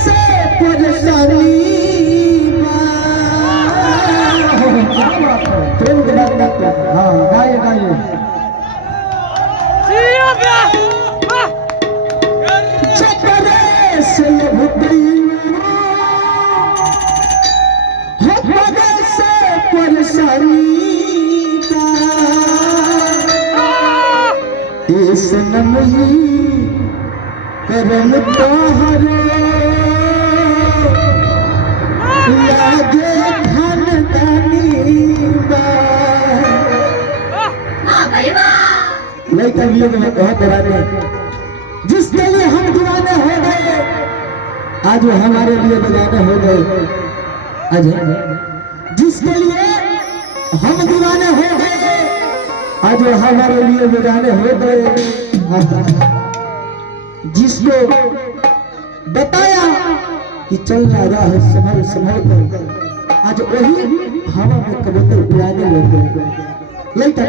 से परेशानी प्रेम के बात करते हैं। हाँ गाइए गाइए। चक्कर से से परेशानी इस नमही करम तोहरे लागे खानदानी नहीं कर लिए मैं कहा कराने जिसके लिए हम दीवाने हो गए आज वो हमारे लिए बेगाने हो गए। आज जिसके लिए हम दीवाने हो गए आज वो हमारे लिए बेगाने हो गए। जिसको बताया कि चल रहा है संभल संभल कर आज वही हवा में कबूतर उड़ाने लग गए। यही तक